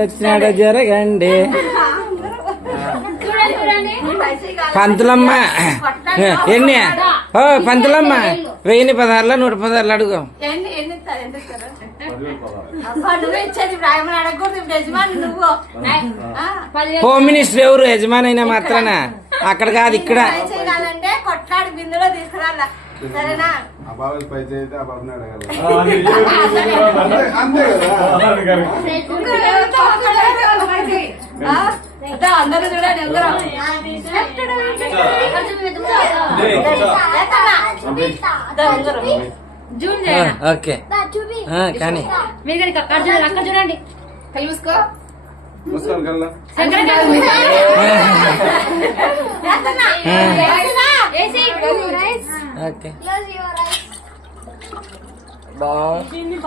వచ్చినాడ జరగండి. పంతులమ్మ. ఎన్ని? ఓ పంతులమ్మ. వెయ్యి పదార్లు నూట పదార్లు అడుగు. హోమ్ మినిస్టర్ ఎవరు? యజమాని అయినా మాత్రాన? అక్కడ కాదు ఇక్కడ. కొట్లాడి బిందులో తీసుకురాలా. సరేనా ఆ బాబుకి పై చేయితే ఆ బాబుని అడగాలి అంతే అంతే కదా ఆ, అదే అందరూ చూడండి అందరూ జూమ్ ఓకే కానీ మీరు కానీ అక్కడ చూడండి అక్కడ చూడండి కళ్ళు మూసుకో ముస్కాన్ కల్లా ఓకే.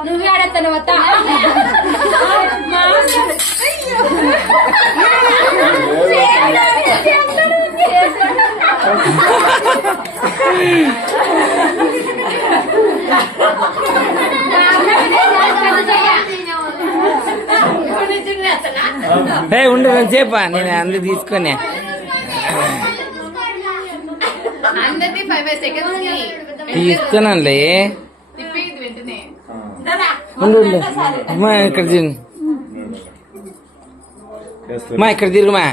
నువ్వే ఆడతాను. ఏ ఉండు చెప్పా నేను అందు తీసుకొని. అందరిది ఫైవ్ ఫైవ్ సెకండ్స్ అమ్మా ఇక్కడ తిరుగు మా ఇక్కడ తిరుగుమా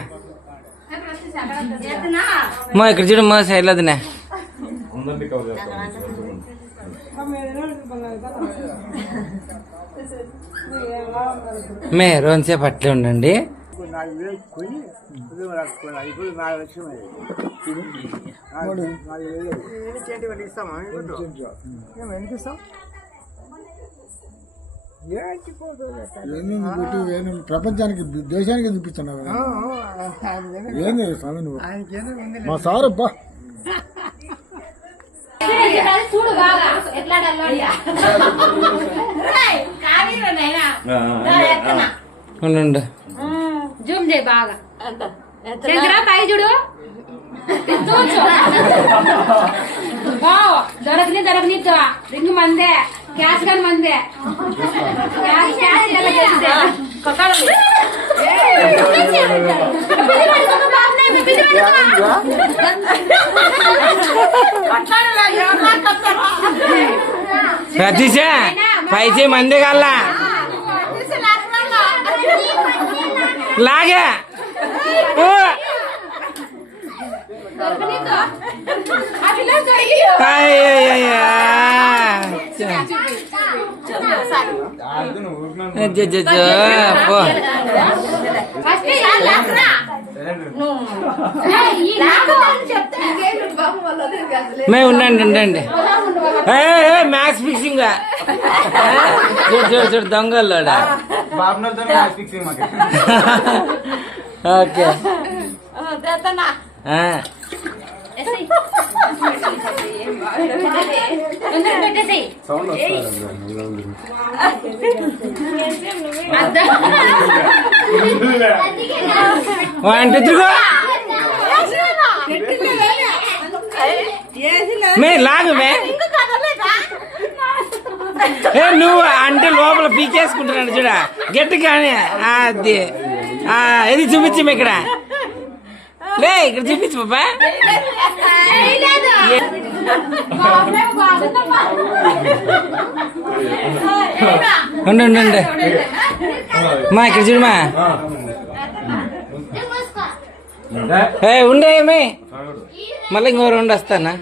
చేస్తున్నా. మా ఇక్కడ చూడు మా సైడ్ అదినా అందరినీ కవర్ చేస్తాం మే రోజుసేపు అట్లే ఉండండి ఏంది నువ్వు పెట్టి ఏంది ప్రపంచానికి దేశానికి చూపిస్తున్నావు. ఏంది స్వామి నువ్వు మా సారు బా చూడు బాగా ఎట్లా. జూమ్ చేయి బాగా? శంకరా పై చూడు. దొరకని దొరకని రింగ్ మందే. క్యాష్ గాని మందే. క్యాష్ క్యాష్ పైసే మందే కల్లా. లాగా. మే ఉండండి ఉండండి. Maths fixing. చూడు చూడు చూడు దొంగల్లోడా. Okay. One two three go. మే లాగు మే. ఇంకా కదలేదా? ఏ నువ్వు అంటే లోపల పీకేసుకుంటున్నాడు చూడ. గట్టి కానీ అది ఇది చూపించు ఇక్కడ. లే ఇక్కడ చూపించు పాపా. ఉండు ఉండు. మా ఇక్కడ చూడమా ఏ ఉండే మళ్ళీ ఇంకో రెండు వస్తానా?